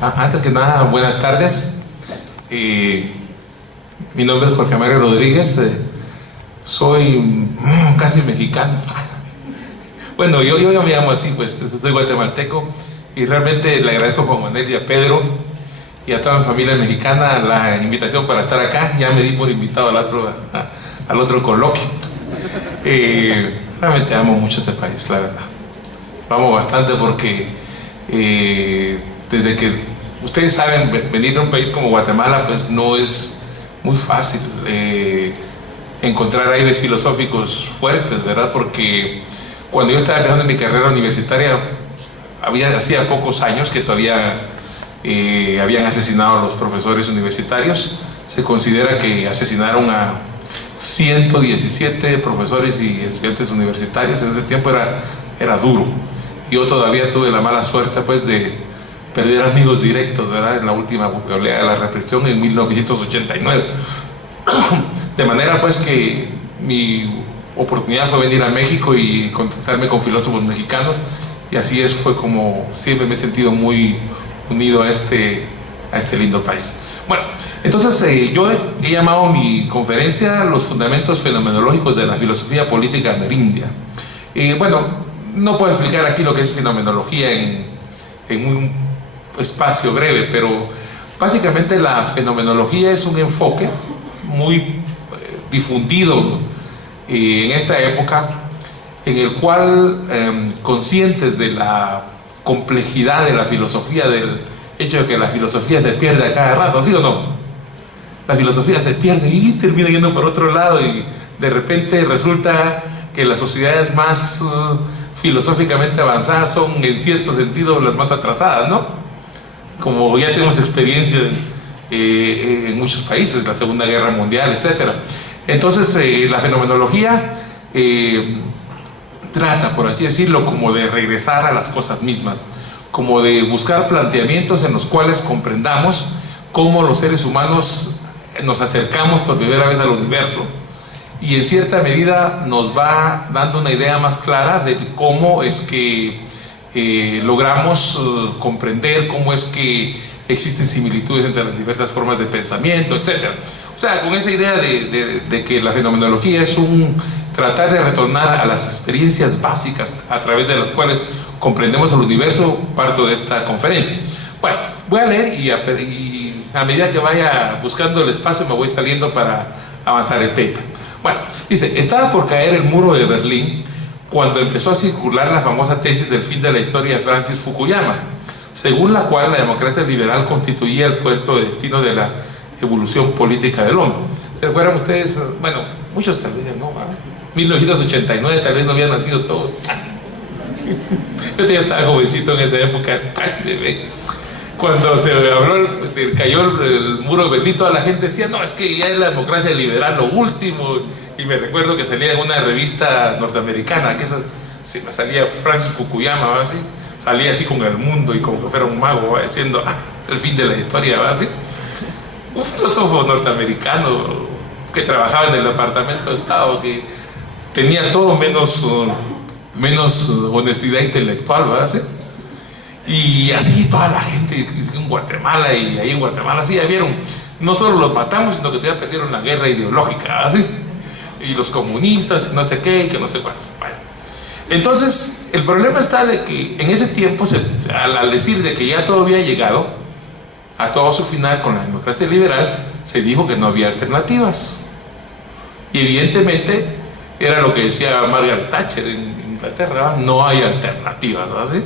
Antes que nada, buenas tardes. Mi nombre es Jorge Mario Rodríguez. Soy casi mexicano. Bueno, yo me llamo así, pues soy guatemalteco. Y realmente le agradezco a Juan Manuel y a Pedro y a toda mi familia mexicana la invitación para estar acá. Ya me di por invitado al otro coloquio. Realmente amo mucho este país, la verdad. Lo amo bastante porque desde que ustedes saben, venir a un país como Guatemala pues no es muy fácil encontrar aires filosóficos fuertes, ¿verdad? Porque cuando yo estaba empezando en mi carrera universitaria hacía pocos años que todavía habían asesinado a los profesores universitarios. Se considera que asesinaron a 117 profesores y estudiantes universitarios. En ese tiempo era duro. Yo todavía tuve la mala suerte pues de perder amigos directos, ¿verdad? En la última oleada de la represión en 1989. De manera pues que mi oportunidad fue venir a México y contactarme con filósofos mexicanos, y así fue como siempre me he sentido muy unido a este lindo país. Bueno, entonces yo he llamado a mi conferencia Los fundamentos fenomenológicos de la filosofía política amerindia. Bueno, no puedo explicar aquí lo que es fenomenología en un espacio breve, pero básicamente la fenomenología es un enfoque muy difundido en esta época, en el cual, conscientes de la complejidad de la filosofía, del hecho de que la filosofía se pierde a cada rato, ¿sí o no? La filosofía se pierde y termina yendo por otro lado, y de repente resulta que las sociedades más filosóficamente avanzadas son en cierto sentido las más atrasadas, ¿no? Como ya tenemos experiencia en muchos países, la Segunda Guerra Mundial, etc. Entonces la fenomenología trata, por así decirlo, como de regresar a las cosas mismas, como de buscar planteamientos en los cuales comprendamos cómo los seres humanos nos acercamos por primera vez al universo, y en cierta medida nos va dando una idea más clara de cómo es que logramos comprender cómo es que existen similitudes entre las diversas formas de pensamiento, etc. O sea, con esa idea de que la fenomenología es un tratar de retornar a las experiencias básicas a través de las cuales comprendemos el universo, parto de esta conferencia. Bueno, voy a leer y a medida que vaya buscando el espacio me voy saliendo para avanzar el paper. Bueno, dice: estaba por caer el muro de Berlín cuando empezó a circular la famosa tesis del fin de la historia de Francis Fukuyama, según la cual la democracia liberal constituía el puerto de destino de la evolución política del hombre. ¿Se recuerdan ustedes? Bueno, muchos tal vez no, 1989 tal vez no habían nacido todos. Yo ya estaba jovencito en esa época, casi bebé. Cuando cayó el muro de Berlín, toda la gente decía: no, es que ya es la democracia liberal lo último. Y me recuerdo que salía en una revista norteamericana, que sí, me salía Francis Fukuyama, ¿va? Así, salía así con el mundo y como que fuera un mago, ¿va? Diciendo el fin de la historia, ¿va? Así. Un filósofo norteamericano que trabajaba en el Departamento de Estado, que tenía todo menos honestidad intelectual, ¿va? Así. Y así toda la gente en Guatemala, y ahí en Guatemala sí, ya vieron, no solo los matamos, sino que todavía perdieron la guerra ideológica, ¿así? Y los comunistas, no sé qué, y que no sé cuánto. Bueno, entonces el problema está de que en ese tiempo, al decir de que ya todo había llegado a todo su final con la democracia liberal, se dijo que no había alternativas. Y evidentemente era lo que decía Margaret Thatcher en Inglaterra: no hay alternativas, ¿no? ¿Así?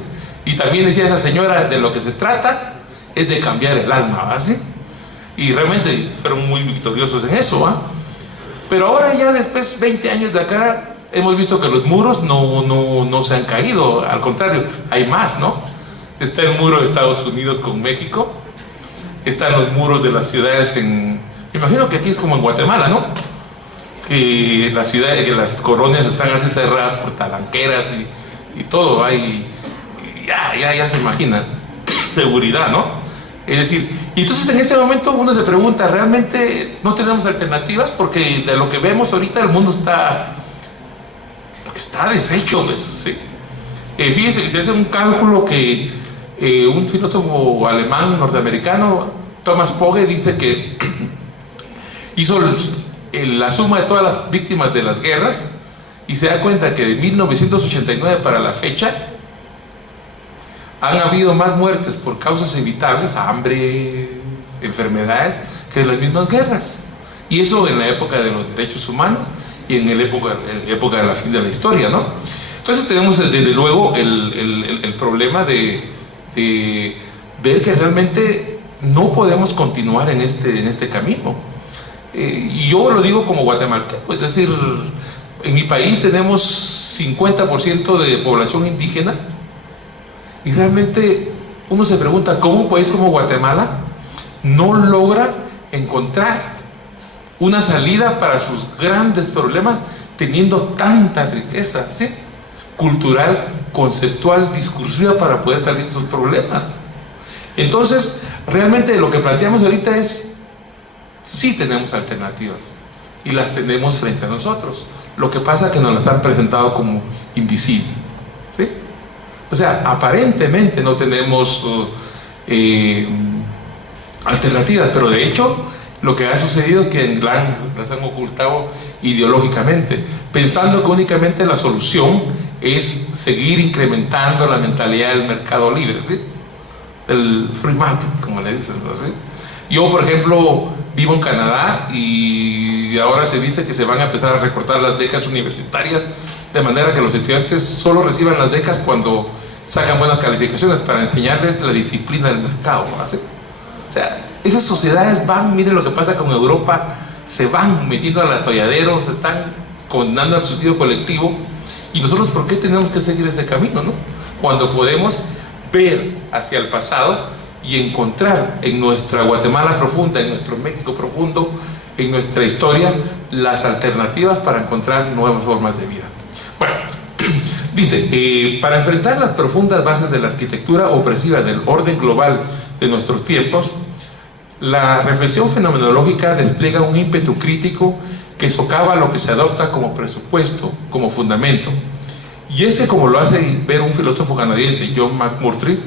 Y también decía esa señora: de lo que se trata es de cambiar el alma, ¿así? Y realmente fueron muy victoriosos en eso, ¿va? Pero ahora ya después, 20 años de acá, hemos visto que los muros no se han caído, al contrario, hay más, ¿no? Está el muro de Estados Unidos con México, están los muros de las ciudades me imagino que aquí es como en Guatemala, ¿no? Que las colonias están así cerradas por talanqueras y todo, ¿va? Y ya se imagina, seguridad, ¿no? Es decir, y entonces en ese momento uno se pregunta: ¿realmente no tenemos alternativas? Porque de lo que vemos ahorita el mundo está deshecho, ¿ves? ¿Sí? Fíjense que se hace un cálculo que un filósofo alemán norteamericano, Thomas Pogge, dice que hizo la suma de todas las víctimas de las guerras y se da cuenta que de 1989 para la fecha han habido más muertes por causas evitables, hambre, enfermedades, que en las mismas guerras. Y eso en la época de los derechos humanos y en la época de la fin de la historia, ¿no? Entonces tenemos desde luego el problema de ver que realmente no podemos continuar en este camino. Y yo lo digo como guatemalteco, es decir, en mi país tenemos 50% de población indígena y realmente uno se pregunta cómo un país como Guatemala no logra encontrar una salida para sus grandes problemas teniendo tanta riqueza, ¿sí?, cultural, conceptual, discursiva para poder salir de esos problemas. Entonces, realmente lo que planteamos ahorita es, sí tenemos alternativas y las tenemos frente a nosotros. Lo que pasa es que nos las han presentado como invisibles, ¿sí? O sea, aparentemente no tenemos alternativas, pero de hecho lo que ha sucedido es que las han ocultado ideológicamente, pensando que únicamente la solución es seguir incrementando la mentalidad del mercado libre, ¿sí?, el free market, como le dicen, ¿no? ¿Sí? Yo, por ejemplo, vivo en Canadá y ahora se dice que se van a empezar a recortar las becas universitarias, de manera que los estudiantes solo reciban las becas cuando sacan buenas calificaciones, para enseñarles la disciplina del mercado, ¿sí? O sea, esas sociedades van, miren lo que pasa con Europa, se van metiendo al atolladero, se están condenando al suicidio colectivo, y nosotros, ¿por qué tenemos que seguir ese camino, no? Cuando podemos ver hacia el pasado y encontrar en nuestra Guatemala profunda, en nuestro México profundo, en nuestra historia, las alternativas para encontrar nuevas formas de vida. Bueno, dice, para enfrentar las profundas bases de la arquitectura opresiva del orden global de nuestros tiempos, la reflexión fenomenológica despliega un ímpetu crítico que socava lo que se adopta como presupuesto, como fundamento. Y ese, como lo hace ver un filósofo canadiense, John McMurtry,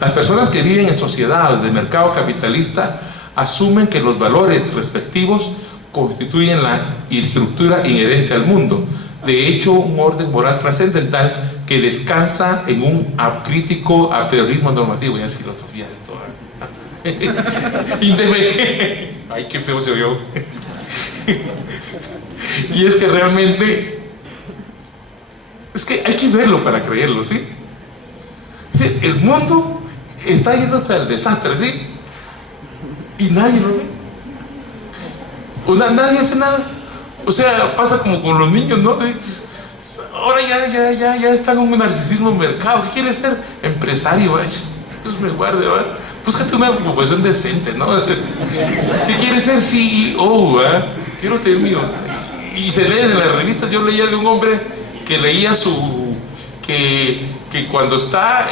las personas que viven en sociedades de mercado capitalista asumen que los valores respectivos constituyen la estructura inherente al mundo. De hecho, un orden moral trascendental que descansa en un acrítico apriorismo normativo. Ya es filosofía esto, ¿eh? Ay, qué feo se oyó. Y es que realmente es que hay que verlo para creerlo, ¿sí? ¿Sí? El mundo está yendo hasta el desastre, ¿sí? Y nadie lo ve. O nadie hace nada. O sea, pasa como con los niños, ¿no? Ahora ya está en un narcisismo mercado. ¿Qué quieres ser? Empresario, ¿va? Dios me guarde, ¿va? Búscate una profesión decente, ¿no? ¿Qué quieres ser? CEO, ¿va? Quiero tener y se lee en las revistas. Yo leía de un hombre que leía que cuando está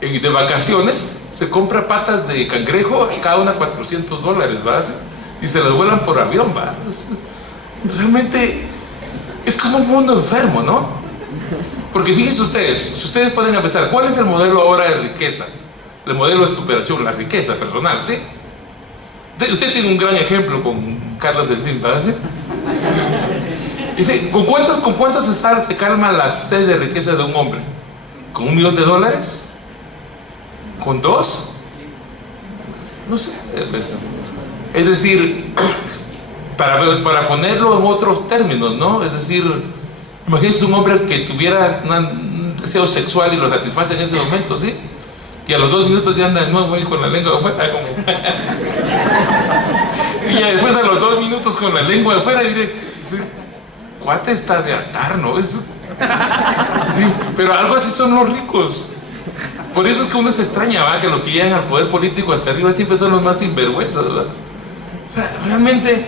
de vacaciones, se compra patas de cangrejo, cada una $400, ¿va? Y se las vuelan por avión, ¿va? Realmente es como un mundo enfermo, ¿no? Porque fíjense ustedes, si ustedes pueden empezar, ¿cuál es el modelo ahora de riqueza? El modelo de superación, la riqueza personal, ¿sí? Usted tiene un gran ejemplo con Carlos Delfín, ¿verdad? ¿Sí? Dice, ¿con cuántos se calma la sed de riqueza de un hombre? ¿Con $1 millón? ¿Con 2? No sé. Es decir, para ponerlo en otros términos, ¿no? Es decir, imagínense un hombre que tuviera un deseo sexual y lo satisface en ese momento, ¿sí? Y a los 2 minutos ya anda de nuevo ahí con la lengua afuera, como... y ya después a los 2 minutos con la lengua afuera y dice, cuate está de atar, ¿no? Sí, pero algo así son los ricos. Por eso es que uno se extraña, ¿va? Que los que llegan al poder político hasta arriba siempre son los más sinvergüenzas, ¿verdad? O sea, realmente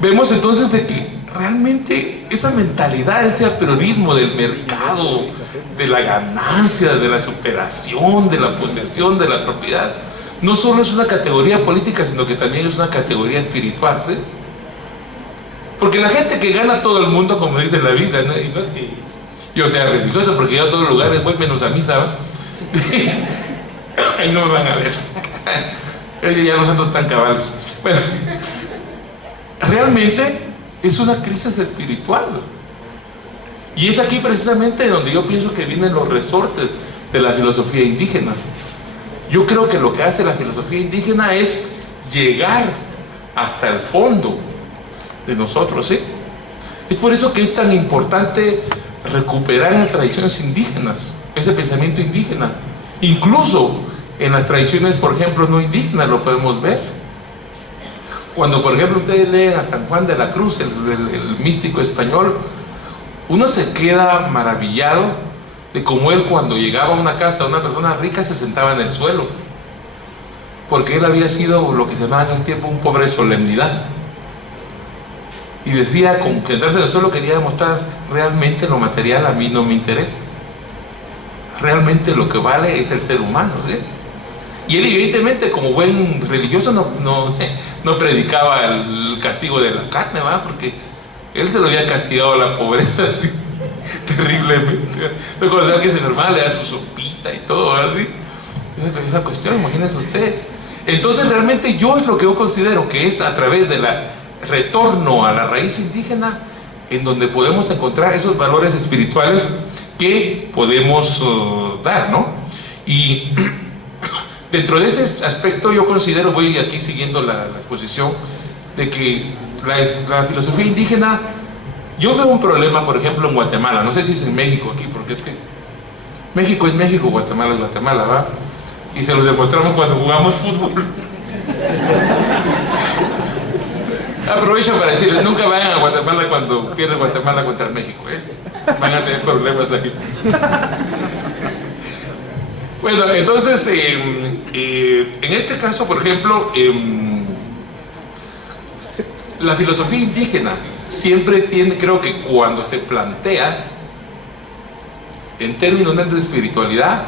vemos entonces de que realmente esa mentalidad, ese apriorismo del mercado, de la ganancia, de la superación, de la posesión, de la propiedad, no solo es una categoría política, sino que también es una categoría espiritual, ¿sí? Porque la gente que gana todo el mundo, como dice la Biblia, ¿no? Y no es que yo sea religioso, porque yo a todos los lugares voy menos a misa, ¿va? Ahí no me van a ver. Ya los santos están cabales. Bueno, realmente es una crisis espiritual. Y es aquí precisamente donde yo pienso que vienen los resortes de la filosofía indígena. Yo creo que lo que hace la filosofía indígena es llegar hasta el fondo de nosotros, ¿sí? Es por eso que es tan importante recuperar las tradiciones indígenas, ese pensamiento indígena. Incluso en las tradiciones, por ejemplo, no indígenas lo podemos ver. Cuando, por ejemplo, ustedes leen a San Juan de la Cruz, el místico español, uno se queda maravillado de cómo él, cuando llegaba a una casa de una persona rica, se sentaba en el suelo, porque él había sido lo que se llamaba en ese tiempo un pobre solemnidad, y decía, con sentarse en el suelo quería demostrar: realmente lo material a mí no me interesa, realmente lo que vale es el ser humano, ¿sí? Y él, evidentemente, como buen religioso, no predicaba el castigo de la carne, ¿va? Porque él se lo había castigado a la pobreza, ¿sí? Terriblemente. Cuando alguien se enfermaba, le da su sopita y todo, así. Esa cuestión, imagínense ustedes. Entonces, realmente yo es lo que yo considero que es a través del retorno a la raíz indígena en donde podemos encontrar esos valores espirituales que podemos dar, ¿no? Y dentro de ese aspecto yo considero, voy aquí siguiendo la exposición, de que la filosofía indígena, yo veo un problema, por ejemplo, en Guatemala, no sé si es en México aquí, porque es que México es México, Guatemala es Guatemala, ¿va? Y se los demostramos cuando jugamos fútbol. Aprovecho para decirles, nunca vayan a Guatemala cuando pierde Guatemala contra México, ¿eh? Van a tener problemas aquí. Bueno, entonces, en este caso, por ejemplo, la filosofía indígena siempre tiene, creo que cuando se plantea en términos de espiritualidad,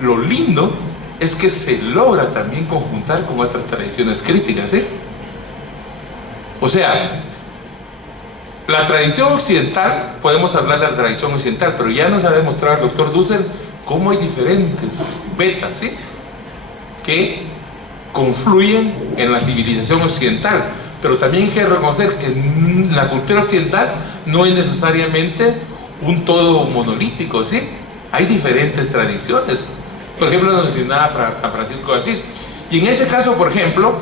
lo lindo es que se logra también conjuntar con otras tradiciones críticas, ¿sí? O sea, la tradición occidental, podemos hablar de la tradición occidental, pero ya nos ha demostrado el doctor Dussel cómo hay diferentes vetas, ¿sí?, que confluyen en la civilización occidental. Pero también hay que reconocer que la cultura occidental no es necesariamente un todo monolítico, ¿sí? Hay diferentes tradiciones. Por ejemplo, nos mencionaba San Francisco de Asís. Y en ese caso, por ejemplo,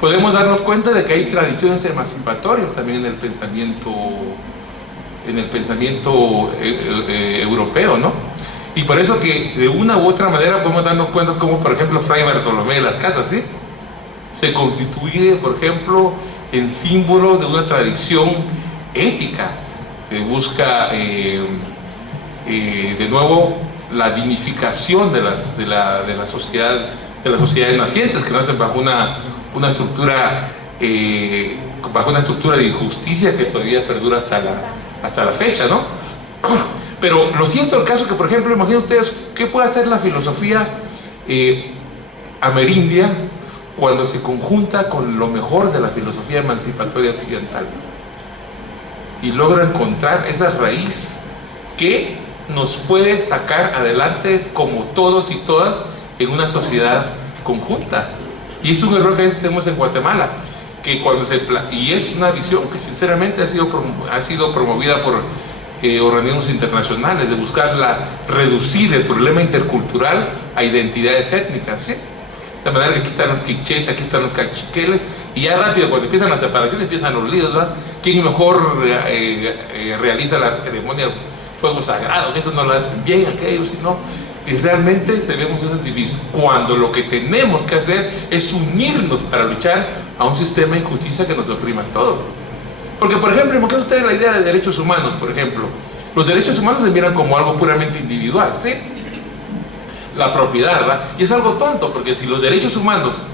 podemos darnos cuenta de que hay tradiciones emancipatorias también en el pensamiento europeo, ¿no? Y por eso que de una u otra manera podemos darnos cuenta como, por ejemplo, Fray Bartolomé de las Casas, ¿sí?, se constituye, por ejemplo, en símbolo de una tradición ética que busca de nuevo la dignificación de las sociedades nacientes, que nacen bajo una estructura de injusticia que todavía perdura hasta la fecha, ¿no? Pero lo cierto del caso es que, por ejemplo, imaginen ustedes qué puede hacer la filosofía amerindia cuando se conjunta con lo mejor de la filosofía emancipatoria occidental y logra encontrar esa raíz que nos puede sacar adelante como todos y todas en una sociedad conjunta. Y es un error que tenemos en Guatemala, que cuando y es una visión que sinceramente ha sido promovida por organismos internacionales, de buscar reducir el problema intercultural a identidades étnicas, ¿sí? De manera que aquí están los quichés, aquí están los cachiqueles, y ya rápido, cuando empiezan las separaciones, empiezan los líos, ¿verdad? ¿Quién mejor realiza la ceremonia del fuego sagrado? Que estos no lo hacen bien, aquellos, y no. Y realmente vemos eso es difícil, cuando lo que tenemos que hacer es unirnos para luchar a un sistema de injusticia que nos oprima todo. Porque, por ejemplo, imagínense ustedes la idea de derechos humanos, por ejemplo. Los derechos humanos se miran como algo puramente individual, ¿sí? La propiedad, ¿verdad? Y es algo tonto, porque si los derechos humanos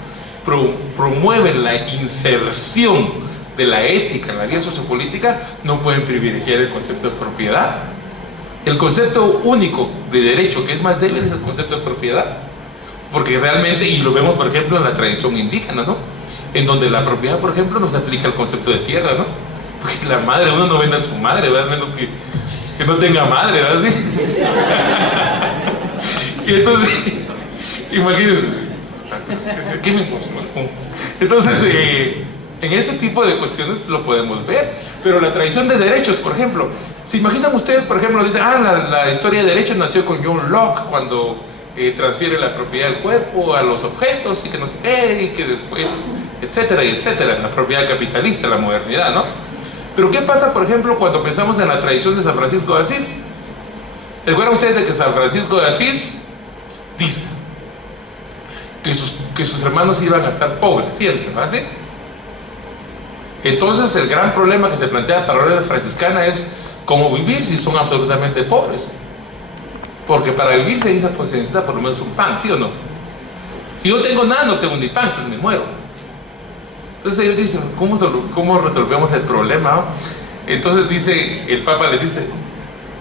promueven la inserción de la ética en la vida sociopolítica, no pueden privilegiar el concepto de propiedad. El concepto único de derecho que es más débil es el concepto de propiedad, porque realmente, y lo vemos por ejemplo en la tradición indígena, ¿no?, en donde la propiedad, por ejemplo, no se aplica el concepto de tierra, ¿no?, porque la madre, uno no vende a su madre, ¿verdad?, menos que que no tenga madre, ¿verdad? ¿Sí? Y entonces, imagínense, ¿qué me importa? Entonces, en ese tipo de cuestiones lo podemos ver, pero la tradición de derechos, por ejemplo, ¿se imaginan ustedes, por ejemplo, dicen, la historia de derechos nació con John Locke cuando transfiere la propiedad del cuerpo a los objetos y que no sé qué, y que después, etcétera, y etcétera, la propiedad capitalista, la modernidad, ¿no? Pero ¿qué pasa, por ejemplo, cuando pensamos en la tradición de San Francisco de Asís? ¿Recuerdan ustedes de que San Francisco de Asís dice que sus hermanos iban a estar pobres siempre, ¿no? ¿Así? Entonces el gran problema que se plantea para la orden franciscana es cómo vivir si son absolutamente pobres, porque para vivir se necesita por lo menos un pan, ¿sí o no? Si yo tengo nada, no tengo ni pan, entonces me muero. Entonces ellos dicen, ¿cómo resolvemos el problema, ¿no? Entonces dice, el Papa les dice,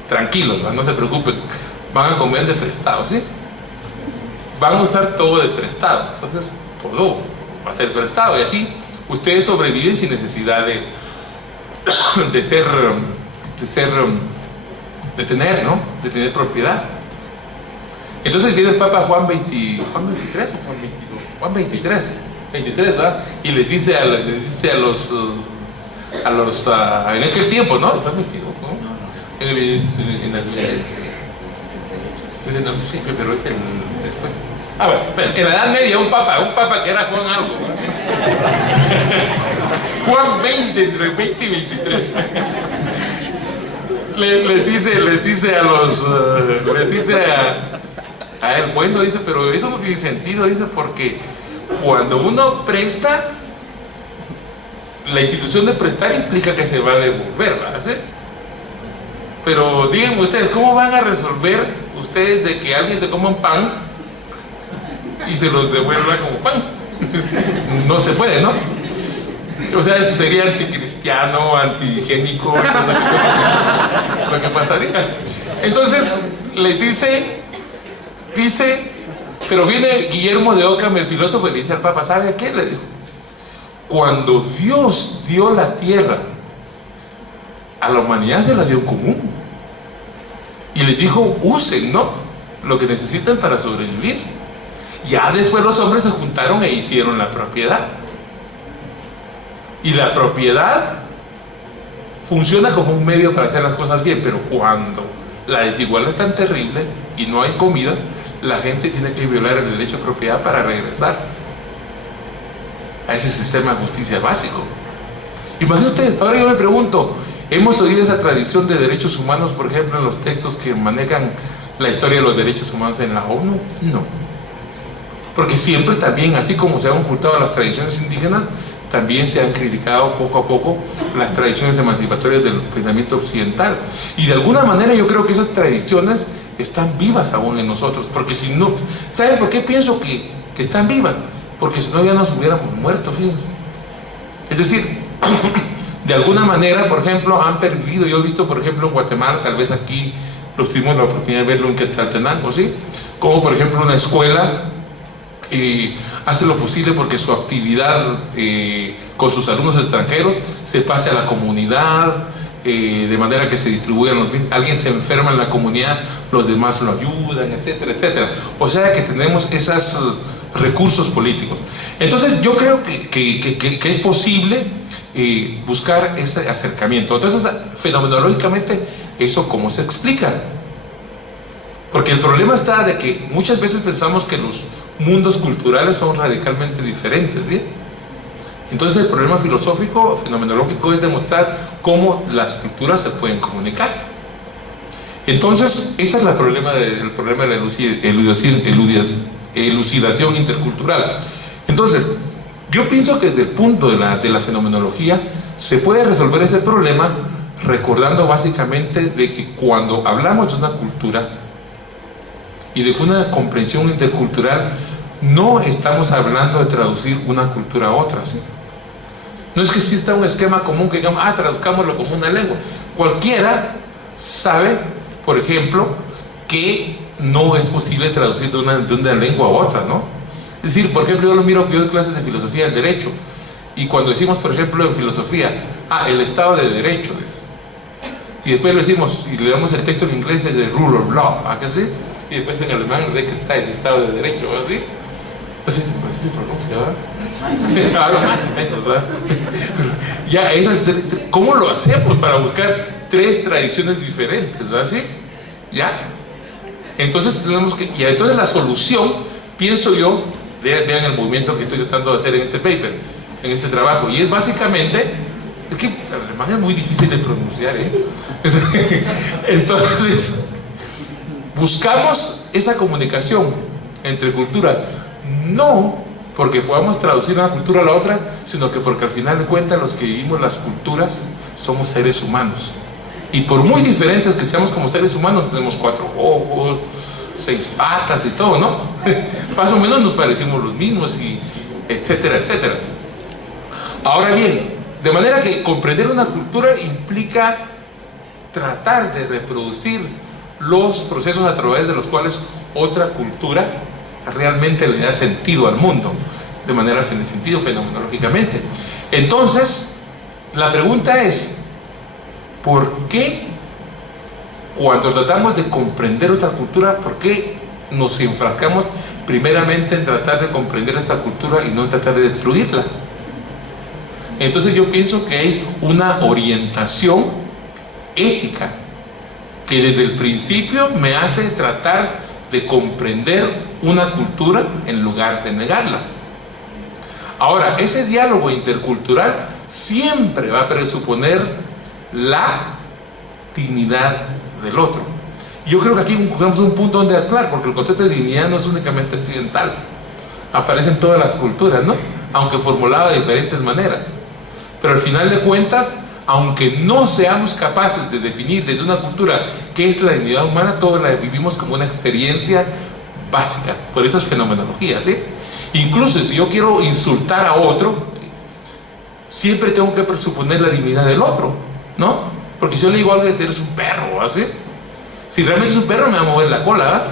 tranquilos, no se preocupen, van a comer de prestado, ¿sí? Van a usar todo de prestado, entonces todo va a ser prestado, y así ustedes sobreviven sin necesidad de tener, ¿no? De tener propiedad. Entonces viene el Papa Juan 23 o Juan 22, Juan 23, ¿verdad? Y les dice a los en aquel tiempo, ¿no? Fue 22, ¿no? En el 68. Sí, pero es después. Bueno, en la Edad Media un papa que era Juan algo, ¿no? Juan 20, entre 20 y 23. Les dice a él, bueno, dice, pero eso no tiene sentido, dice, porque cuando uno presta, la institución de prestar implica que se va a devolver, ¿verdad? ¿Sí? Pero díganme ustedes, ¿cómo van a resolver ustedes de que alguien se coma un pan y se los devuelva como pan? No se puede, ¿no? O sea, eso sería anticristiano, antihigiénico, lo que pasaría. Entonces, les dice, pero viene Guillermo de Ockham, el filósofo, y le dice al Papa, ¿sabe qué? Le dijo, cuando Dios dio la tierra, a la humanidad se la dio en común. Y les dijo, usen, ¿no? Lo que necesitan para sobrevivir. Ya después los hombres se juntaron e hicieron la propiedad. Y la propiedad funciona como un medio para hacer las cosas bien, pero cuando la desigualdad es tan terrible y no hay comida, la gente tiene que violar el derecho de propiedad para regresar a ese sistema de justicia básico. Imagínense ustedes, ahora yo me pregunto, ¿hemos oído esa tradición de derechos humanos, por ejemplo, en los textos que manejan la historia de los derechos humanos en la ONU? No. Porque siempre también, así como se han ocultado las tradiciones indígenas, también se han criticado poco a poco las tradiciones emancipatorias del pensamiento occidental. Y de alguna manera yo creo que esas tradiciones están vivas aún en nosotros, porque si no, ¿saben por qué pienso que están vivas? Porque si no ya nos hubiéramos muerto, fíjense. Es decir, de alguna manera, por ejemplo, han pervivido, yo he visto, por ejemplo, en Guatemala, tal vez aquí los tuvimos la oportunidad de verlo en Quetzaltenango, ¿sí? Como por ejemplo una escuela hace lo posible porque su actividad con sus alumnos extranjeros se pase a la comunidad, de manera que se distribuyan los bienes. Alguien se enferma en la comunidad, los demás lo ayudan, etcétera, etcétera. O sea que tenemos esos recursos políticos. Entonces yo creo que es posible buscar ese acercamiento. Entonces, fenomenológicamente, ¿eso cómo se explica? Porque el problema está de que muchas veces pensamos que los mundos culturales son radicalmente diferentes, ¿sí? Entonces el problema filosófico, fenomenológico, es demostrar cómo las culturas se pueden comunicar. Entonces, ese es el problema de la elucidación intercultural. Entonces, yo pienso que desde el punto de la fenomenología se puede resolver ese problema recordando básicamente de que cuando hablamos de una cultura y de una comprensión intercultural, no estamos hablando de traducir una cultura a otra, ¿sí? No es que exista un esquema común que digamos, traduzcámoslo como una lengua. Cualquiera sabe, por ejemplo, que no es posible traducir de una lengua a otra, ¿no? Es decir, por ejemplo, yo doy clases de filosofía del derecho, y cuando decimos, por ejemplo, en filosofía, el Estado de Derecho es. y después lo decimos, y le damos el texto en inglés, es de rule of law, ¿a qué sí? Y después en alemán, Rechtsstaat, el Estado de Derecho, ¿así? Así se pronuncia, ¿verdad? Ya, esas, ¿cómo lo hacemos para buscar tres tradiciones diferentes, ¿verdad? ¿Sí? ¿Ya? Entonces tenemos que, y entonces la solución, pienso yo, vean el movimiento que estoy tratando de hacer en este paper, en este trabajo, y es básicamente, es que el alemán es muy difícil de pronunciar, ¿eh? Entonces, buscamos esa comunicación entre culturas, no porque podamos traducir una cultura a la otra, sino que porque al final de cuentas los que vivimos las culturas somos seres humanos. Y por muy diferentes que seamos como seres humanos, tenemos 4 ojos, 6 patas y todo, ¿no? Más o menos nos parecemos los mismos, y etcétera, etcétera. Ahora bien, de manera que comprender una cultura implica tratar de reproducir los procesos a través de los cuales otra cultura realmente le da sentido al mundo, de manera de sentido fenomenológicamente. Entonces, la pregunta es, ¿por qué cuando tratamos de comprender otra cultura, por qué nos enfrascamos primeramente en tratar de comprender esta cultura y no en tratar de destruirla? Entonces yo pienso que hay una orientación ética que desde el principio me hace tratar de comprender una cultura en lugar de negarla. Ahora, ese diálogo intercultural siempre va a presuponer la dignidad del otro. Yo creo que aquí encontramos un punto donde actuar, porque el concepto de dignidad no es únicamente occidental, aparece en todas las culturas, ¿no? Aunque formulado de diferentes maneras. Pero al final de cuentas, aunque no seamos capaces de definir desde una cultura qué es la dignidad humana, todos la vivimos como una experiencia básica. Por eso es fenomenología, ¿sí? Incluso si yo quiero insultar a otro, siempre tengo que presuponer la dignidad del otro, ¿no? Porque si yo le digo algo de que eres un perro, ¿así? Si realmente es un perro, me va a mover la cola, ¿verdad?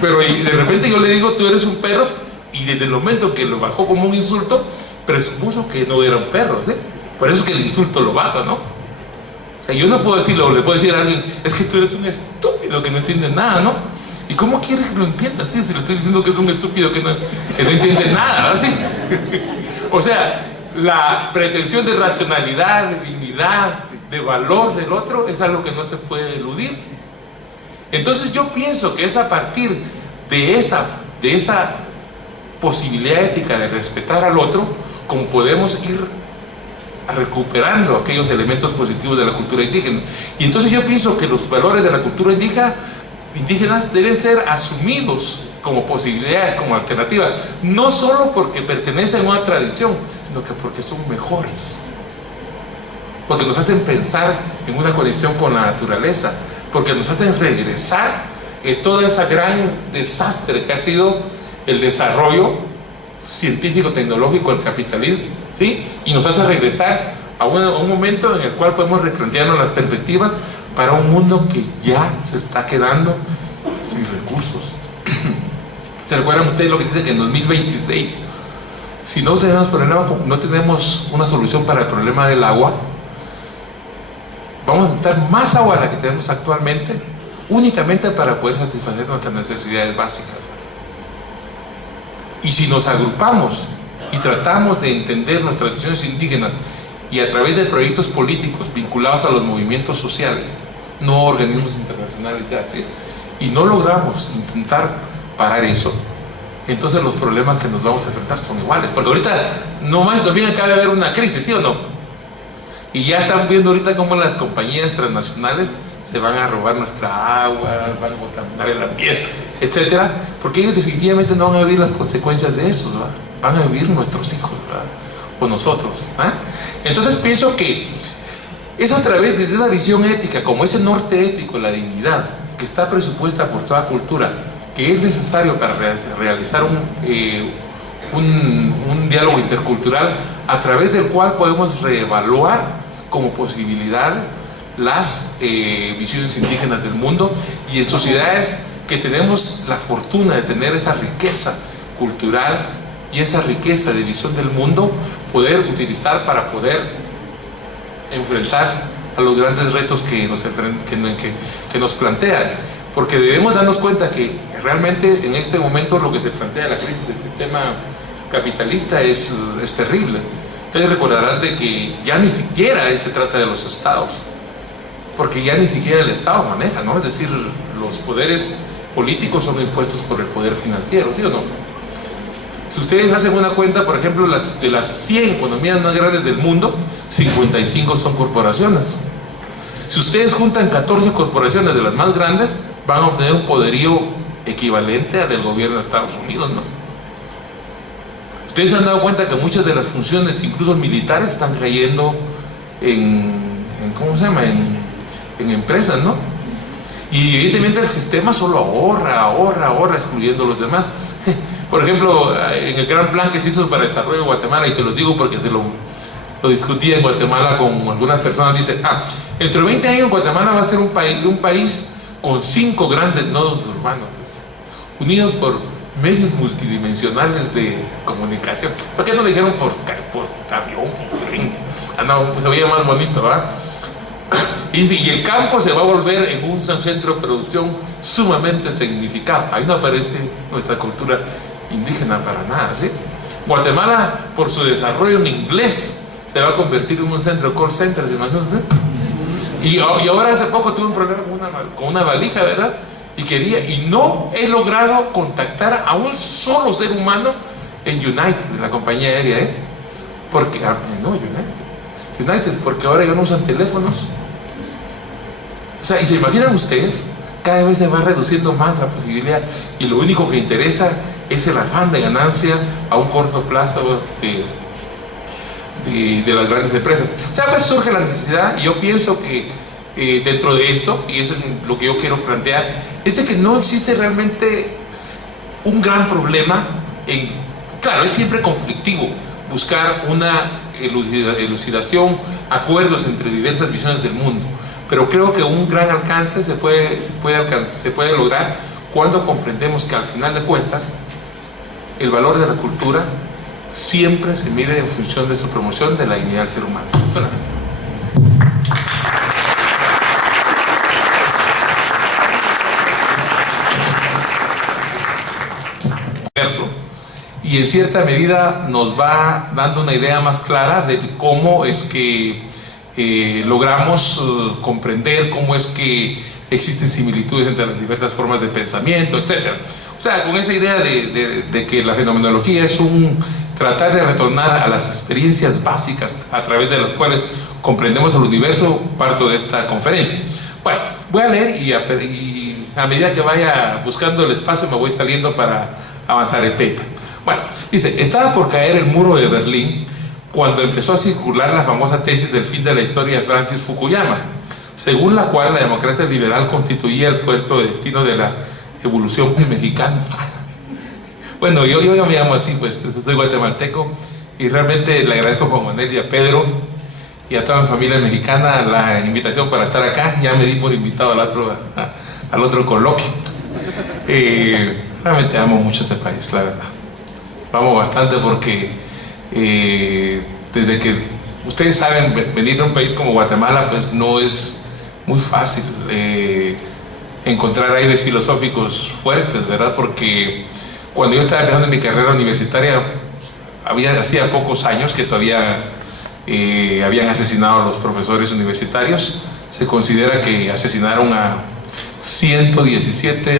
Pero de repente yo le digo, tú eres un perro, y desde el momento que lo bajó como un insulto, presupuso que no era un perro, ¿sí? Por eso es que el insulto lo baja, ¿no? O sea, yo no puedo decirlo, le puedo decir a alguien, es que tú eres un estúpido que no entiende nada, ¿no? ¿Y cómo quiere que lo entienda? Sí, si le estoy diciendo que es un estúpido que no entiende nada, ¿sí? O sea, la pretensión de racionalidad, de dignidad, de valor del otro es algo que no se puede eludir. Entonces yo pienso que es a partir de esa posibilidad ética de respetar al otro como podemos ir recuperando aquellos elementos positivos de la cultura indígena. Y entonces yo pienso que los valores de la cultura indígenas deben ser asumidos como posibilidades, como alternativas, no solo porque pertenecen a una tradición, sino que porque son mejores, porque nos hacen pensar en una conexión con la naturaleza, porque nos hacen regresar todo ese gran desastre que ha sido el desarrollo científico-tecnológico del capitalismo, ¿sí? Y nos hace regresar a un momento en el cual podemos replantearnos las perspectivas para un mundo que ya se está quedando sin recursos. ¿Se recuerdan ustedes lo que se dice que en 2026, si no tenemos una solución para el problema del agua, vamos a necesitar más agua de la que tenemos actualmente, únicamente para poder satisfacer nuestras necesidades básicas? Y si nos agrupamos y tratamos de entender nuestras tradiciones indígenas y a través de proyectos políticos vinculados a los movimientos sociales, no organismos internacionales, ¿sí? Y no logramos intentar parar eso, entonces los problemas que nos vamos a enfrentar son iguales, porque ahorita nomás bien acaba de haber una crisis, ¿sí o no? Y ya están viendo ahorita cómo las compañías transnacionales se van a robar nuestra agua, van a contaminar el ambiente, etcétera, porque ellos definitivamente no van a vivir las consecuencias de eso, ¿verdad? Van a vivir nuestros hijos, ¿verdad? O nosotros, ¿ah? Entonces pienso que es a través de esa visión ética, como ese norte ético, la dignidad, que está presupuesta por toda cultura, que es necesario para realizar un diálogo intercultural, a través del cual podemos reevaluar como posibilidades las visiones indígenas del mundo, y en sociedades que tenemos la fortuna de tener esa riqueza cultural y esa riqueza de visión del mundo, poder utilizar para poder enfrentar a los grandes retos que nos plantean, porque debemos darnos cuenta que realmente en este momento lo que se plantea, la crisis del sistema capitalista, es terrible. Ustedes recordarán de que ya ni siquiera se trata de los estados, porque ya ni siquiera el estado maneja, ¿no? Es decir, los poderes políticos son impuestos por el poder financiero, ¿sí o no? Si ustedes hacen una cuenta, por ejemplo, de las 100 economías más grandes del mundo, 55 son corporaciones. Si ustedes juntan 14 corporaciones de las más grandes, van a obtener un poderío equivalente al del gobierno de Estados Unidos, ¿no? Ustedes se han dado cuenta que muchas de las funciones, incluso militares, están cayendo ¿cómo se llama? En empresas, ¿no? Y evidentemente el sistema solo ahorra, excluyendo a los demás. Por ejemplo, en el gran plan que se hizo para el desarrollo de Guatemala, y te lo digo porque lo discutí en Guatemala con algunas personas, dicen, entre 20 años Guatemala va a ser un país con 5 grandes nodos urbanos, unidos por medios multidimensionales de comunicación. ¿Por qué no le dijeron por avión, por tren? No, se veía más bonito, ¿verdad? Y el campo se va a volver en un centro de producción sumamente significado. Ahí no aparece nuestra cultura indígena para nada, ¿sí? Guatemala, por su desarrollo en inglés, se va a convertir en un centro de call center, ¿se imagina usted? Y ahora hace poco tuve un problema con una valija, ¿verdad? Y no he logrado contactar a un solo ser humano en United, la compañía aérea, ¿eh? Porque, no, United, porque ahora ya no usan teléfonos. O sea, y se imaginan ustedes, cada vez se va reduciendo más la posibilidad, y lo único que interesa es el afán de ganancia a un corto plazo de las grandes empresas. O sea, pues surge la necesidad, y yo pienso que dentro de esto, y eso es lo que yo quiero plantear, es de que no existe realmente un gran problema claro, es siempre conflictivo buscar una elucidación, acuerdos entre diversas visiones del mundo, pero creo que un gran alcance se puede lograr cuando comprendemos que al final de cuentas el valor de la cultura siempre se mide en función de su promoción de la dignidad del ser humano. Solamente. Y en cierta medida nos va dando una idea más clara de cómo es que logramos comprender cómo es que existen similitudes entre las diversas formas de pensamiento, etc. O sea, con esa idea de que la fenomenología es tratar de retornar a las experiencias básicas a través de las cuales comprendemos el universo, parto de esta conferencia. Bueno, voy a leer y a medida que vaya buscando el espacio me voy saliendo para avanzar el paper. Bueno, dice, estaba por caer el muro de Berlín cuando empezó a circular la famosa tesis del fin de la historia de Francis Fukuyama, según la cual la democracia liberal constituía el puerto de destino de la evolución mexicana. Bueno, yo me llamo así, pues soy guatemalteco, y realmente le agradezco a Juan Manuel y a Pedro y a toda mi familia mexicana la invitación para estar acá. Ya me di por invitado al otro coloquio. Realmente amo mucho este país, la verdad. Lo amo bastante porque desde que ustedes saben, venir a un país como Guatemala pues no es muy fácil encontrar aires filosóficos fuertes, ¿verdad? Porque cuando yo estaba empezando mi carrera universitaria hacía pocos años que todavía habían asesinado a los profesores universitarios. Se considera que asesinaron a 117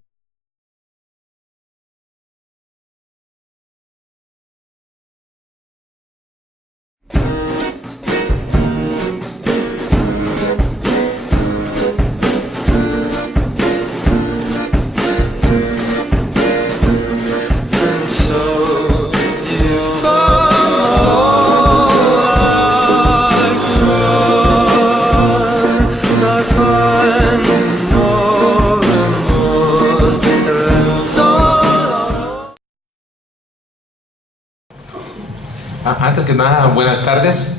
Antes que nada, buenas tardes.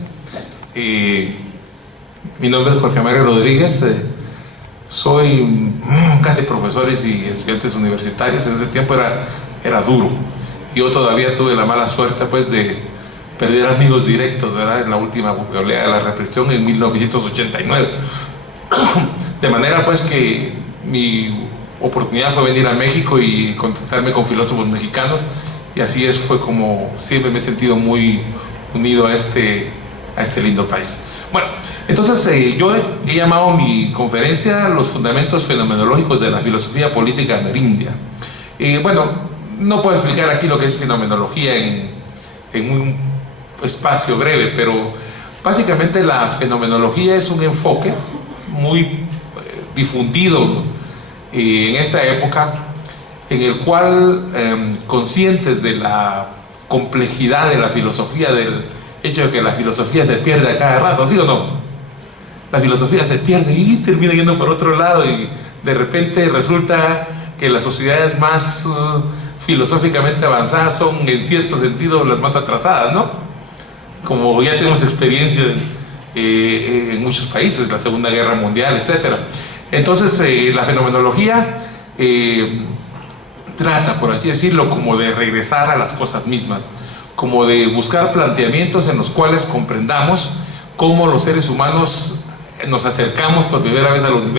Mi nombre es Jorge Mario Rodríguez. Soy casi profesores y estudiantes universitarios. En ese tiempo era duro. Yo todavía tuve la mala suerte pues de perder amigos directos, ¿verdad?, en la última oleada de la represión en 1989. De manera pues que mi oportunidad fue venir a México y contactarme con filósofos mexicanos, y así fue como siempre me he sentido muy unido a este lindo país. Bueno, entonces yo he llamado mi conferencia Los fundamentos fenomenológicos de la filosofía política amerindia. Bueno, no puedo explicar aquí lo que es fenomenología en un espacio breve, pero básicamente la fenomenología es un enfoque muy difundido en esta época, en el cual, conscientes de la complejidad de la filosofía, del hecho de que la filosofía se pierde a cada rato, ¿sí o no? La filosofía se pierde y termina yendo por otro lado, y de repente resulta que las sociedades más filosóficamente avanzadas son en cierto sentido las más atrasadas, ¿no? Como ya tenemos experiencia en muchos países, la Segunda Guerra Mundial, etc. Entonces la fenomenología trata, por así decirlo, como de regresar a las cosas mismas, como de buscar planteamientos en los cuales comprendamos cómo los seres humanos nos acercamos por primera vez a los niveles